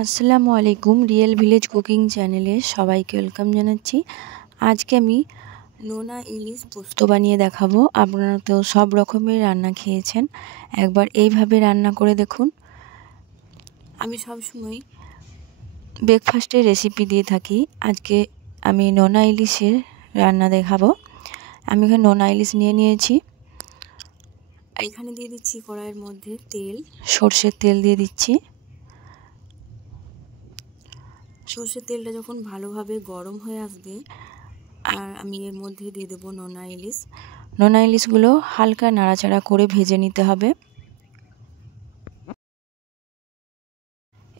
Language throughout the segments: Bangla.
আসসালামু আলাইকুম। রিয়েল ভিলেজ কুকিং চ্যানেলে সবাইকে ওয়েলকাম জানাচ্ছি। আজকে আমি নোনা ইলিশ পোস্ত বানিয়ে দেখাবো। আপনারা তো সব রকমের রান্না খেয়েছেন, একবার এইভাবে রান্না করে দেখুন। আমি সবসময় ব্রেকফাস্টের রেসিপি দিয়ে থাকি। আজকে আমি নোনা ইলিশের রান্না দেখাবো। আমি এখানে নোনা ইলিশ নিয়ে নিয়েছি। এখানে দিয়ে দিচ্ছি কড়াইয়ের মধ্যে তেল, সর্ষের তেল দিয়ে দিচ্ছি। সর্ষের তেলটা যখন ভালোভাবে গরম হয়ে আসবে, আর আমি এর মধ্যে দিয়ে দেবো নোনা ইলিশ। নোনা ইলিশগুলো হালকা নাড়াচাড়া করে ভেজে নিতে হবে।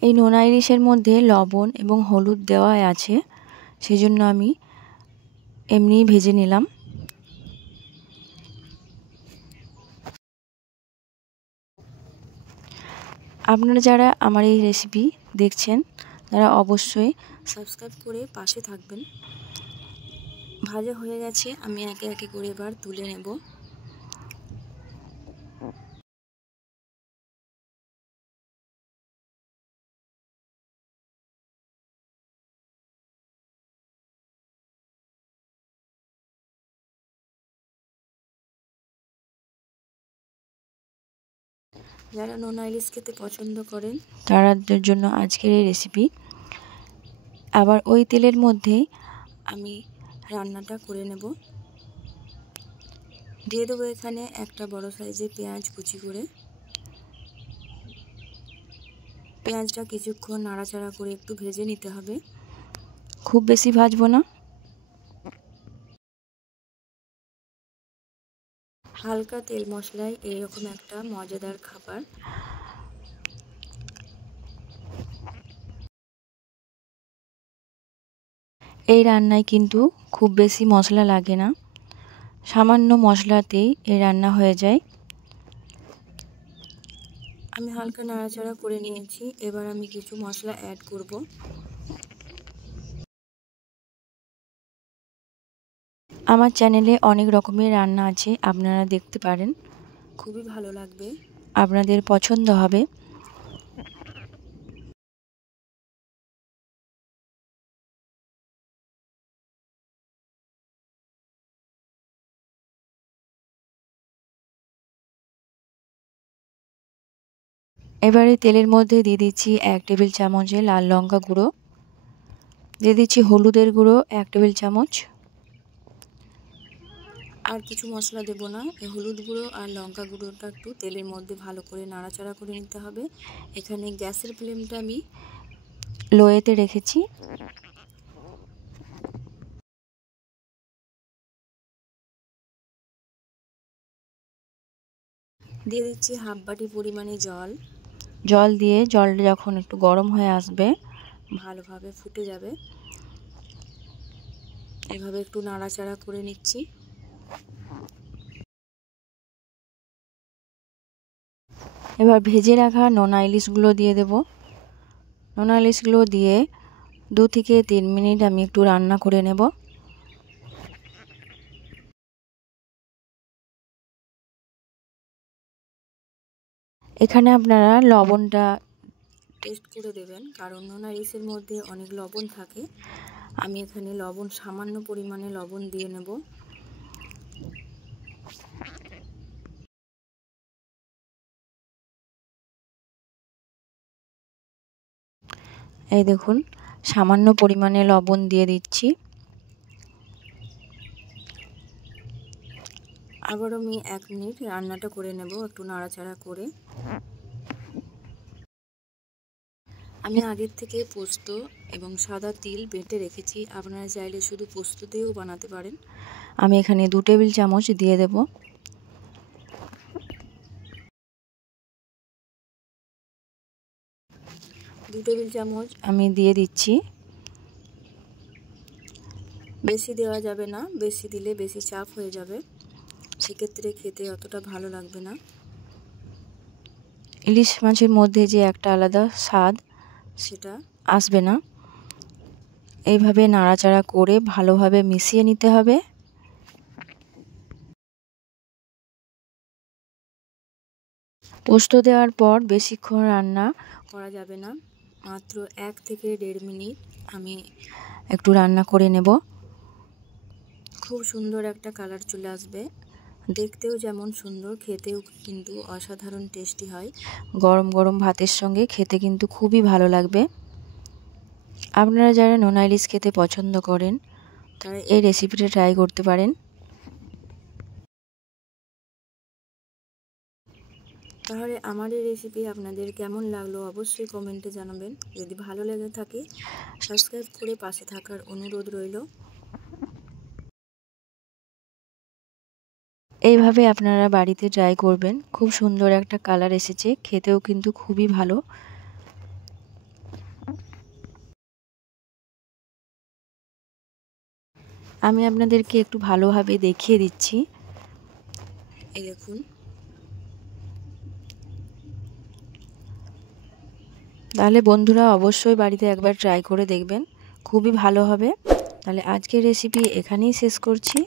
এই নোনা ইলিশের মধ্যে লবণ এবং হলুদ দেওয়া আছে, সেজন্য আমি এমনিই ভেজে নিলাম। আপনারা যারা আমার এই রেসিপি দেখছেন তারা অবশ্যই সাবস্ক্রাইব করে পাশে থাকবেন। ভাজা হয়ে গেছে, আমি একে একে করে এবার তুলে নেব। যারা নোনা ইলিশ খেতে পছন্দ করেন তাদের জন্য আজকের এই রেসিপি। আবার ওই তেলের মধ্যেই আমি রান্নাটা করে নেব। দিয়ে দেবো এখানে একটা বড় সাইজের পেঁয়াজ কুচি করে। পেঁয়াজটা কিছুক্ষণ নাড়াচাড়া করে একটু ভেজে নিতে হবে, খুব বেশি ভাজবো না। হালকা তেল মশলায় এরকম একটা মজাদার খাবার। এই রান্নায় কিন্তু খুব বেশি মশলা লাগে না, সামান্য মশলাতেই এই রান্না হয়ে যায়। আমি হালকা নাড়াচাড়া করে নিয়েছি, এবার আমি কিছু মশলা অ্যাড করব। আমার চ্যানেলে অনেক রকমের রান্না আছে, আপনারা দেখতে পারেন, খুবই ভালো লাগবে, আপনাদের পছন্দ হবে। এবারে তেলের মধ্যে দিয়ে দিচ্ছি 1 টেবিল চামচের লাল লঙ্কা গুঁড়ো, দিয়ে দিচ্ছি হলুদের গুঁড়ো 1 টেবিল চামচ। আর কিছু মশলা দেব না। এই হলুদ গুঁড়ো আর লঙ্কা গুঁড়োটা একটু তেলের মধ্যে ভালো করে নাড়াচাড়া করে নিতে হবে। এখানে গ্যাসের ফ্লেমটা আমি লোয়েতে রেখেছি। দিয়ে দিচ্ছি হাফ বাটি পরিমাণে জল দিয়ে জলটা যখন একটু গরম হয়ে আসবে, ভালোভাবে ফুটে যাবে, এভাবে একটু নাড়াচাড়া করে নিচ্ছি। এবার ভেজে রাখা নোনা ইলিশগুলো দিয়ে দেব। নোনা ইলিশগুলো দিয়ে 2 থেকে 3 মিনিট আমি একটু রান্না করে নেব। এখানে আপনারা লবণটা টেস্ট করে দেবেন, কারণ নোনা ইলিশের মধ্যে অনেক লবণ থাকে। আমি এখানে লবণ সামান্য পরিমাণে লবণ দিয়ে নেব। এই দেখুন, সামান্য পরিমাণে লবণ দিয়ে দিচ্ছি। আবার আমি 1 মিনিট রান্নাটা করে নেব, একটু নাড়াচাড়া করে। আমি আগের থেকে পোস্ত এবং সাদা তিল বেটে রেখেছি, আপনারা চাইলে শুধু পোস্ত দিয়েও বানাতে পারেন। আমি এখানে 2 টেবিল চামচ দিয়ে দেব। দু টেবিল চামচ আমি দিয়ে দিচ্ছি। বেশি দেওয়া যাবে না, বেশি দিলে বেশি চাপ হয়ে যাবে, সেক্ষেত্রে খেতে অতটা ভালো লাগবে না। ইলিশ মাছের মধ্যে যে একটা আলাদা স্বাদ, সেটা আসবে না। এইভাবে নাড়াচাড়া করে ভালোভাবে মিশিয়ে নিতে হবে। পোস্ত দেওয়ার পর বেশিক্ষণ রান্না করা যাবে না, মাত্র 1 থেকে 1.5 মিনিট আমি একটু রান্না করে নেব। খুব সুন্দর একটা কালার চলে আসবে, দেখতেও যেমন সুন্দর, খেতেও কিন্তু অসাধারণ টেস্টি হয়। গরম গরম ভাতের সঙ্গে খেতে কিন্তু খুবই ভালো লাগবে। আপনারা যারা নোনা ইলিশ খেতে পছন্দ করেন তারা এই রেসিপিটা ট্রাই করতে পারেন। তাহলে আমার এই রেসিপি আপনাদের কেমন লাগলো অবশ্যই কমেন্টে জানাবেন। যদি ভালো লেগে থাকে সাবস্ক্রাইব করে পাশে থাকার অনুরোধ রইল। এইভাবে আপনারা বাড়িতে ট্রাই করবেন। খুব সুন্দর একটা কালার এসেছে, খেতেও কিন্তু খুবই ভালো। আমি আপনাদেরকে একটু ভালোভাবে দেখিয়ে দিচ্ছি। এই দেখুন, তাহলে বন্ধুরা অবশ্যই বাড়িতে একবার ট্রাই করে দেখবেন, খুবই ভালো হবে। তাহলে আজকের রেসিপি এখানেই শেষ করছি।